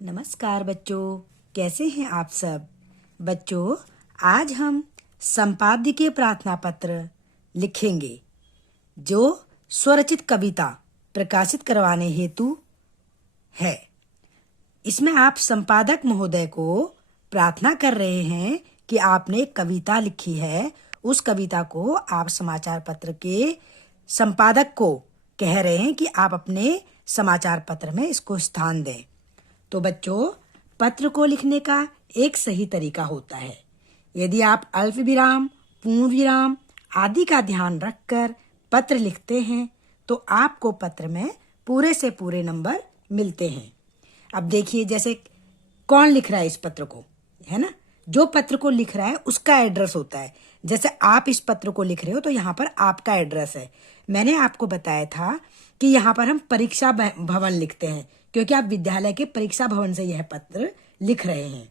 नमस्कार बच्चों, कैसे हैं आप सब। बच्चों, आज हम संपादकीय प्रार्थना पत्र लिखेंगे जो स्वरचित कविता प्रकाशित करवाने हेतु है। इसमें आप संपादक महोदय को प्रार्थना कर रहे हैं कि आपने कविता लिखी है, उस कविता को आप समाचार पत्र के संपादक को कह रहे हैं कि आप अपने समाचार पत्र में इसको स्थान दें। तो बच्चों, पत्र को लिखने का एक सही तरीका होता है। यदि आप अल्प विराम, पूर्ण विराम आदि का ध्यान रखकर पत्र लिखते हैं तो आपको पत्र में पूरे से पूरे नंबर मिलते हैं। अब देखिए, जैसे कौन लिख रहा है इस पत्र को, है ना। जो पत्र को लिख रहा है उसका एड्रेस होता है। जैसे आप इस पत्र को लिख रहे हो तो यहाँ पर आपका एड्रेस है। मैंने आपको बताया था कि यहाँ पर हम परीक्षा भवन लिखते हैं क्योंकि आप विद्यालय के परीक्षा भवन से यह पत्र लिख रहे हैं।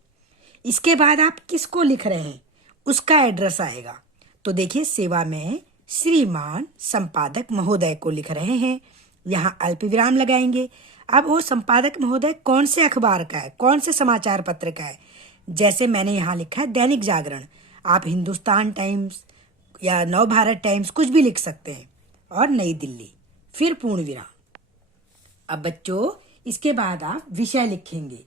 इसके बाद आप किसको लिख रहे हैं उसका एड्रेस आएगा। तो देखिए, सेवा में श्रीमान संपादक महोदय को लिख रहे हैं, यहाँ अल्प विराम लगाएंगे। अब वो संपादक महोदय कौन से अखबार का है, कौन से समाचार पत्र का है। जैसे मैंने यहाँ लिखा है दैनिक जागरण, आप हिंदुस्तान टाइम्स या नव भारत टाइम्स कुछ भी लिख सकते हैं, और नई दिल्ली, फिर पूर्ण विराम। अब बच्चों, इसके बाद आप विषय लिखेंगे।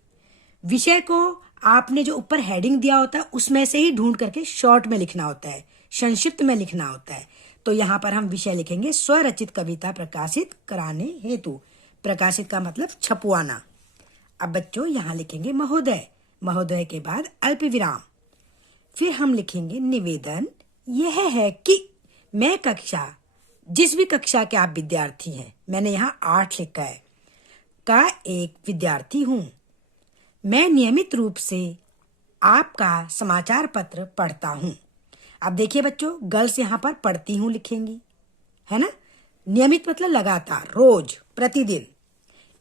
विषय को आपने जो ऊपर हेडिंग दिया होता है उसमें से ही ढूंढ करके शॉर्ट में लिखना होता है, संक्षिप्त में लिखना होता है। तो यहाँ पर हम विषय लिखेंगे स्वरचित कविता प्रकाशित कराने हेतु। प्रकाशित का मतलब छपवाना। अब बच्चों, यहाँ लिखेंगे महोदय, महोदय के बाद अल्प विराम। फिर हम लिखेंगे निवेदन यह है कि मैं कक्षा, जिस भी कक्षा के आप विद्यार्थी हैं, मैंने यहाँ 8 लिखा है, का एक विद्यार्थी हूँ। मैं नियमित रूप से आपका समाचार पत्र पढ़ता हूँ। अब देखिए बच्चों, गर्ल्स यहाँ पर पढ़ती हूँ लिखेंगी, है ना। नियमित मतलब लगातार, रोज, प्रतिदिन।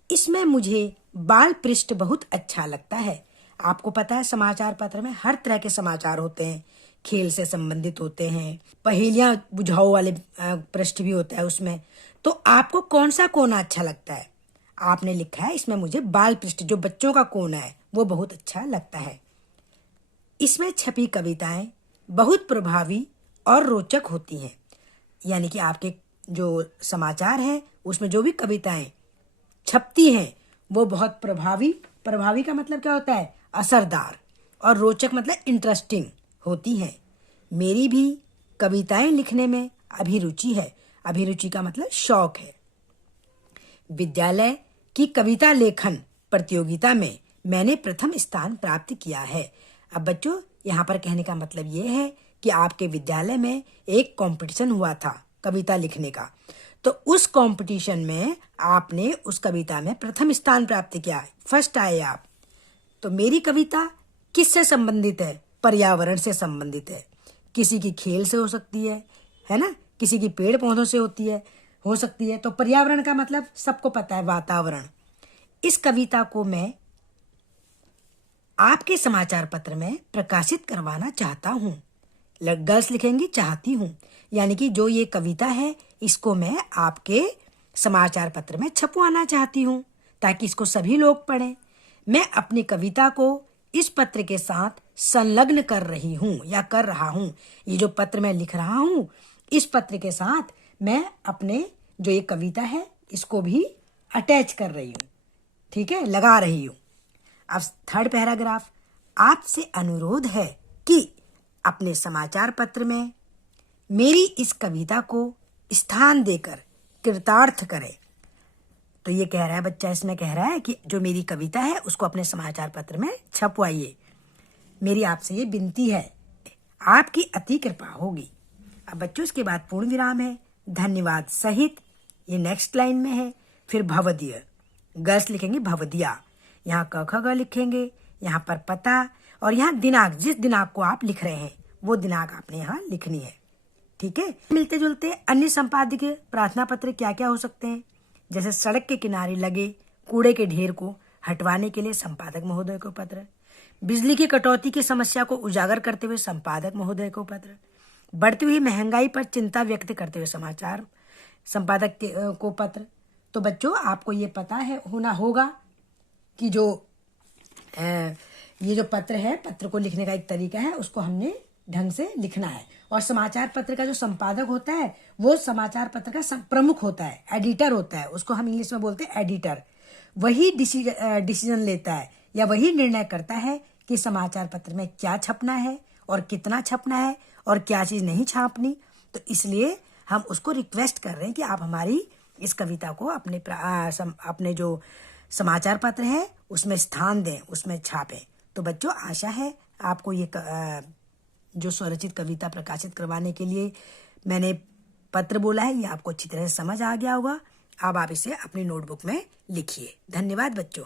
इसमें मुझे बाल पृष्ठ बहुत अच्छा लगता है। आपको पता है समाचार पत्र में हर तरह के समाचार होते हैं, खेल से संबंधित होते हैं, पहेलियां बुझाओ वाले पृष्ठ भी होता है उसमें। तो आपको कौन सा कोना अच्छा लगता है। आपने लिखा है इसमें मुझे बाल पृष्ठ, जो बच्चों का कोना है, वो बहुत अच्छा लगता है। इसमें छपी कविताएं बहुत प्रभावी और रोचक होती हैं। यानी कि आपके जो समाचार है उसमें जो भी कविताएं छपती हैं वो बहुत प्रभावी का मतलब क्या होता है, असरदार, और रोचक मतलब इंटरेस्टिंग होती हैं। मेरी भी कविताएं लिखने में अभिरुचि है। अभिरुचि का मतलब शौक है। विद्यालय की कविता लेखन प्रतियोगिता में मैंने प्रथम स्थान प्राप्त किया है। अब बच्चों, यहाँ पर कहने का मतलब ये है कि आपके विद्यालय में एक कंपटीशन हुआ था कविता लिखने का, तो उस कंपटीशन में आपने उस कविता में प्रथम स्थान प्राप्त किया है, फर्स्ट आए आप। तो मेरी कविता किससे संबंधित है, पर्यावरण से संबंधित है। किसी की खेल से हो सकती है ना, किसी की पेड़ पौधों से हो सकती है। तो पर्यावरण का मतलब सबको पता है, वातावरण। इस कविता को मैं आपके समाचार पत्र में प्रकाशित करवाना चाहता हूँ। गर्ल्स लिखेंगी चाहती हूँ, यानी कि जो ये कविता है इसको मैं आपके समाचार पत्र में छपवाना चाहती हूँ ताकि इसको सभी लोग पढ़ें। मैं अपनी कविता को इस पत्र के साथ संलग्न कर रही हूँ या कर रहा हूँ। ये जो पत्र मैं लिख रहा हूँ, इस पत्र के साथ मैं अपने जो ये कविता है इसको भी अटैच कर रही हूँ, ठीक है, लगा रही हूँ। अब थर्ड पैराग्राफ, आपसे अनुरोध है कि अपने समाचार पत्र में मेरी इस कविता को स्थान देकर कृतार्थ करें। तो ये कह रहा है बच्चा, इसमें कह रहा है कि जो मेरी कविता है उसको अपने समाचार पत्र में छपवाइए। मेरी आपसे ये विनती है, आपकी अति कृपा होगी। अब बच्चों, इसके बाद पूर्ण विराम है, धन्यवाद सहित, ये नेक्स्ट लाइन में है। फिर भवदीय, गर्ल्स लिखेंगे भवदिया, यहाँ क ख ग लिखेंगे, यहाँ पर पता, और यहाँ दिनांक, जिस दिनांक को आप लिख रहे हैं वो दिनांक आपने यहाँ लिखनी है, ठीक है। मिलते जुलते अन्य संपादकीय प्रार्थना पत्र क्या क्या हो सकते हैं, जैसे सड़क के किनारे लगे कूड़े के ढेर को हटवाने के लिए संपादक महोदय को पत्र, बिजली की कटौती की समस्या को उजागर करते हुए संपादक महोदय को पत्र, बढ़ती हुई महंगाई पर चिंता व्यक्त करते हुए समाचार संपादक को पत्र। तो बच्चों, आपको ये पता है होना होगा कि जो ये जो पत्र है, पत्र को लिखने का एक तरीका है, उसको हमने ढंग से लिखना है। और समाचार पत्र का जो संपादक होता है वो समाचार पत्र का प्रमुख होता है, एडिटर होता है, उसको हम इंग्लिश में बोलते हैं एडिटर। वही डिसीजन लेता है या वही निर्णय करता है कि समाचार पत्र में क्या छपना है और कितना छपना है और क्या चीज नहीं छापनी। तो इसलिए हम उसको रिक्वेस्ट कर रहे हैं कि आप हमारी इस कविता को अपने जो समाचार पत्र है उसमें स्थान दें, उसमें छापें। तो बच्चों, आशा है आपको ये जो स्वरचित कविता प्रकाशित करवाने के लिए मैंने पत्र बोला है, ये आपको अच्छी तरह से समझ आ गया होगा। अब आप इसे अपनी नोटबुक में लिखिए। धन्यवाद बच्चों।